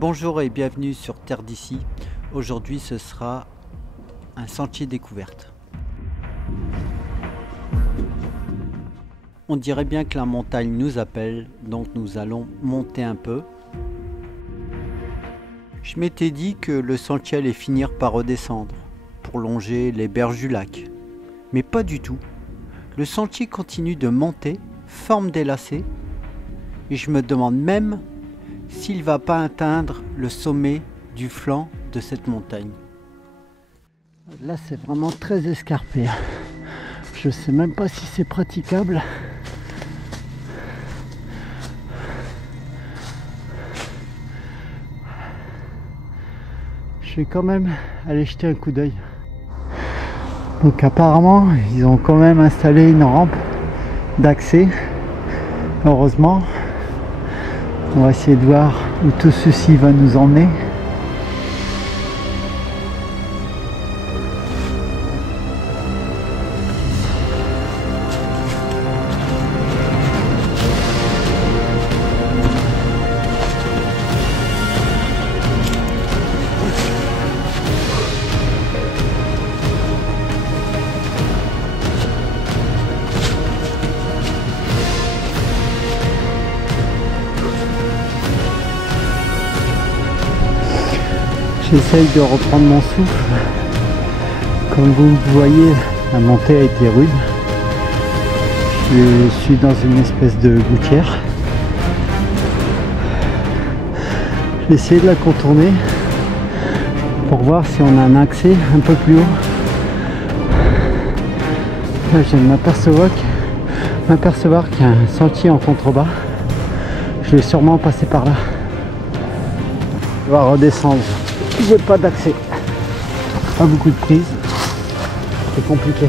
Bonjour et bienvenue sur Terre d'ici. Aujourd'hui ce sera un sentier découverte. On dirait bien que la montagne nous appelle, donc nous allons monter un peu. Je m'étais dit que le sentier allait finir par redescendre, pour longer les berges du lac. Mais pas du tout. Le sentier continue de monter, forme des lacets, et je me demande même s'il ne va pas atteindre le sommet du flanc de cette montagne. Là c'est vraiment très escarpé. Je ne sais même pas si c'est praticable. Je vais quand même aller jeter un coup d'œil. Donc apparemment ils ont quand même installé une rampe d'accès. Heureusement. On va essayer de voir où tout ceci va nous emmener. J'essaye de reprendre mon souffle. Comme vous voyez, la montée a été rude. Je suis dans une espèce de gouttière. Je vais essayer de la contourner pour voir si on a un accès un peu plus haut. Là, je viens de m'apercevoir qu'il y a un sentier en contrebas. Je vais sûrement passer par là. On va redescendre. J'ai pas d'accès, pas beaucoup de prise, c'est compliqué.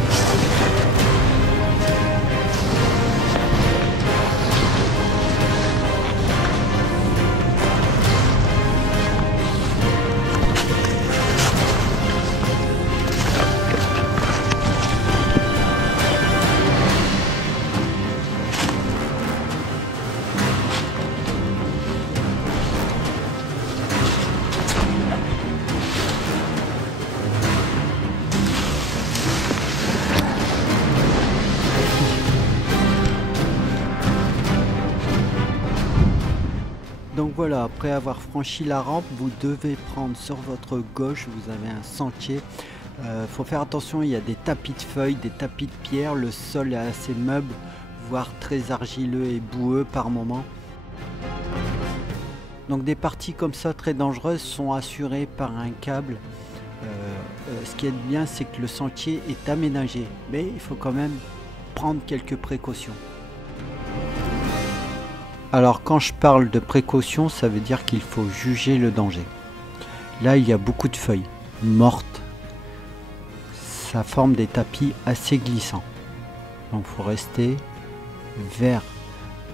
Donc voilà, après avoir franchi la rampe, vous devez prendre sur votre gauche, vous avez un sentier. Faut faire attention, il y a des tapis de feuilles, des tapis de pierre, le sol est assez meuble, voire très argileux et boueux par moments. Donc des parties comme ça très dangereuses sont assurées par un câble. Ce qui est bien, c'est que le sentier est aménagé, mais il faut quand même prendre quelques précautions. Alors quand je parle de précaution, ça veut dire qu'il faut juger le danger. Là il y a beaucoup de feuilles mortes. Ça forme des tapis assez glissants. Donc il faut rester vers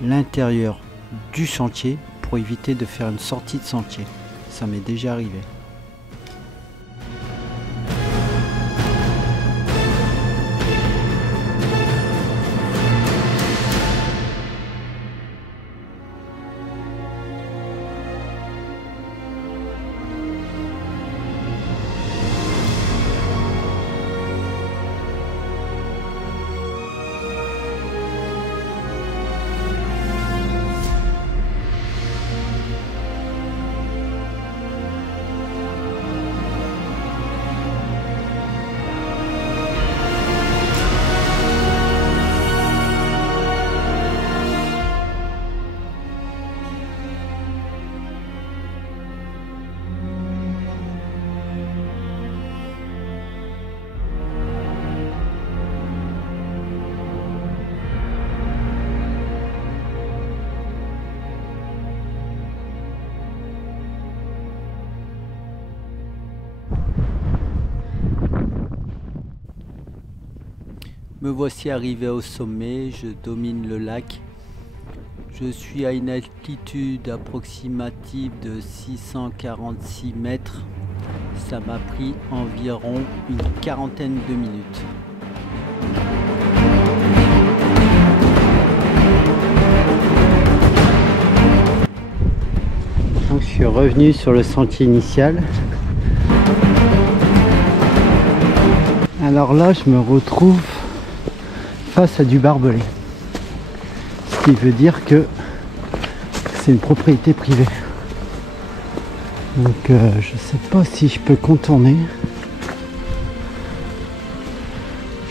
l'intérieur du sentier pour éviter de faire une sortie de sentier. Ça m'est déjà arrivé. Me voici arrivé au sommet, je domine le lac. Je suis à une altitude approximative de 646 mètres. Ça m'a pris environ une quarantaine de minutes. suis revenu sur le sentier initial. Alors là, je me retrouve face à du barbelé. Ce qui veut dire que c'est une propriété privée. Donc je sais pas si je peux contourner.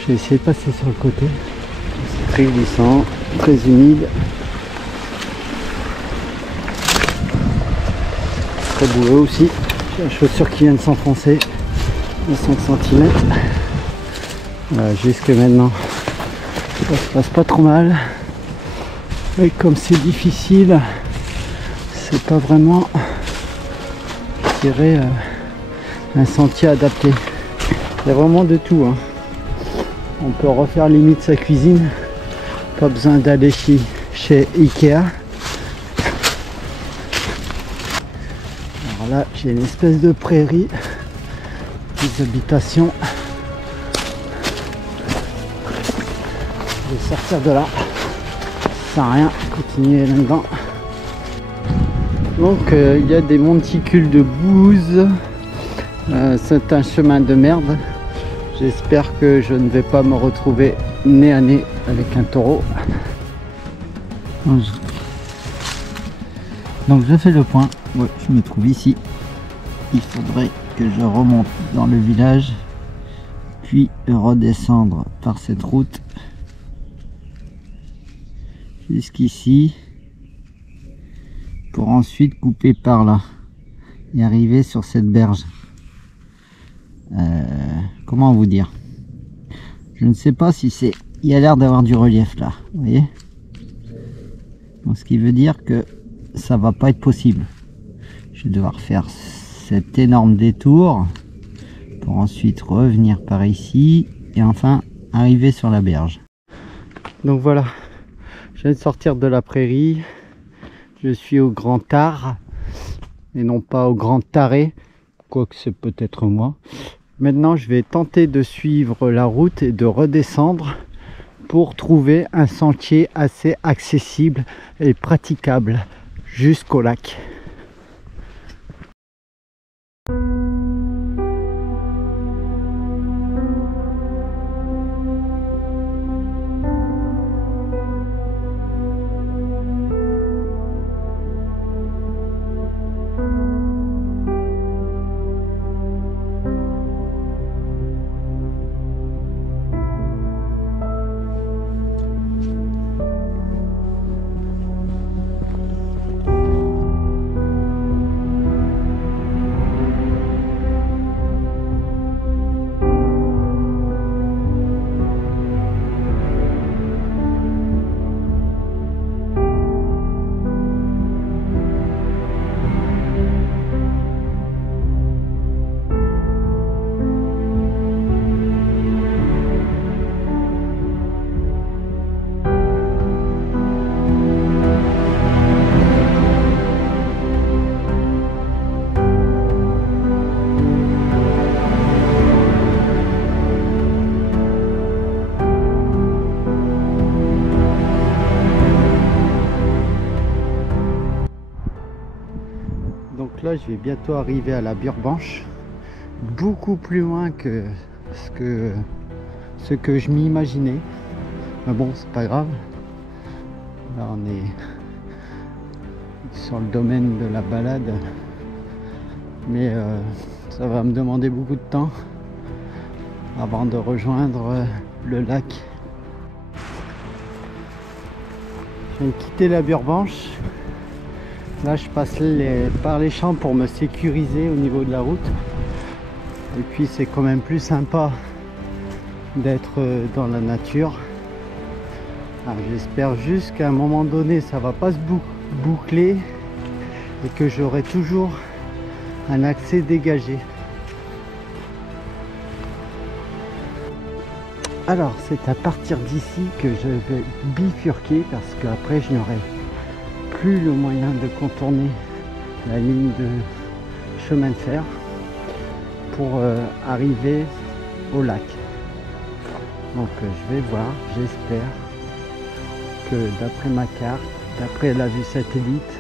Je vais essayer de passer sur le côté. C'est très glissant, très humide. Très boueux aussi. J'ai la chaussure qui vient de s'enfoncer de 5 cm. Voilà, jusque maintenant, ça se passe pas trop mal. Mais comme c'est difficile, c'est pas vraiment, je dirais, un sentier adapté. Il y a vraiment de tout, hein. On peut refaire limite sa cuisine, pas besoin d'aller chez Ikea. Alors là, j'ai une espèce de prairie, des habitations. Je vais sortir de là, ça sert à rien, continuer là-dedans. Donc il y a des monticules de bouse, c'est un chemin de merde. J'espère que je ne vais pas me retrouver nez à nez avec un taureau. Donc je fais le point, ouais, je me trouve ici. Il faudrait que je remonte dans le village, puis redescendre par cette route jusqu'ici, pour ensuite couper par là et arriver sur cette berge. Comment vous dire, je ne sais pas si c'est, il y a l'air d'avoir du relief là, vous voyez, donc ce qui veut dire que ça va pas être possible. Je vais devoir faire cet énorme détour pour ensuite revenir par ici et enfin arriver sur la berge. Donc voilà, je viens de sortir de la prairie, je suis au Grand Tare et non pas au Grand Taré, quoique c'est peut-être moi. Maintenant je vais tenter de suivre la route et de redescendre pour trouver un sentier assez accessible et praticable jusqu'au lac. Donc là je vais bientôt arriver à la Burbanche, beaucoup plus loin que ce que je m'imaginais, mais bon c'est pas grave. Là on est sur le domaine de la balade, mais ça va me demander beaucoup de temps avant de rejoindre le lac. Je viens de quitter la Burbanche. Là je passe par les champs pour me sécuriser au niveau de la route, et puis c'est quand même plus sympa d'être dans la nature. J'espère juste qu'à un moment donné ça va pas se boucler et que j'aurai toujours un accès dégagé. Alors c'est à partir d'ici que je vais bifurquer, parce qu'après je n'aurai plus le moyen de contourner la ligne de chemin de fer pour arriver au lac. Donc je vais voir, j'espère que d'après ma carte, d'après la vue satellite,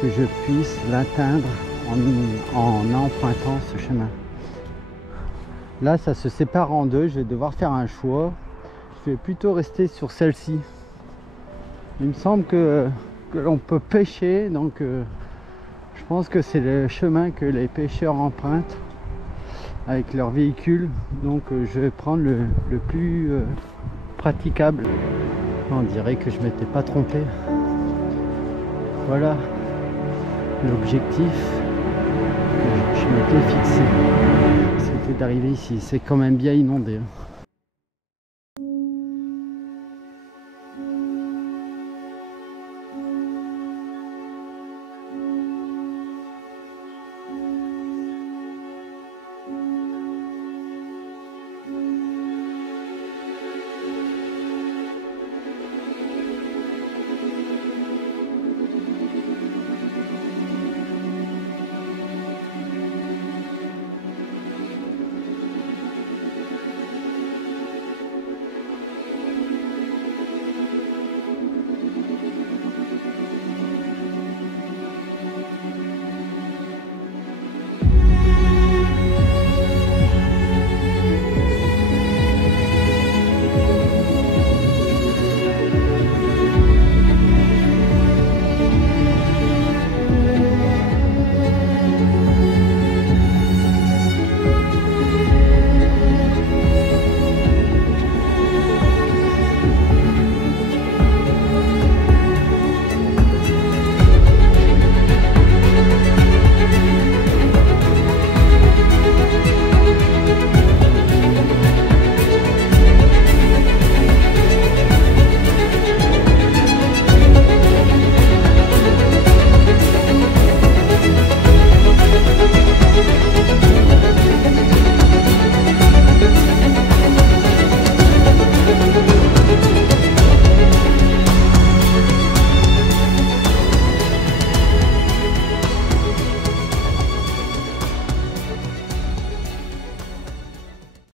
que je puisse l'atteindre en empruntant ce chemin. Là, ça se sépare en deux, je vais devoir faire un choix. Je vais plutôt rester sur celle-ci. Il me semble que l'on peut pêcher, donc je pense que c'est le chemin que les pêcheurs empruntent avec leur véhicule, donc je vais prendre le plus praticable. On dirait que je m'étais pas trompé. Voilà l'objectif que je m'étais fixé, c'était d'arriver ici. C'est quand même bien inondé.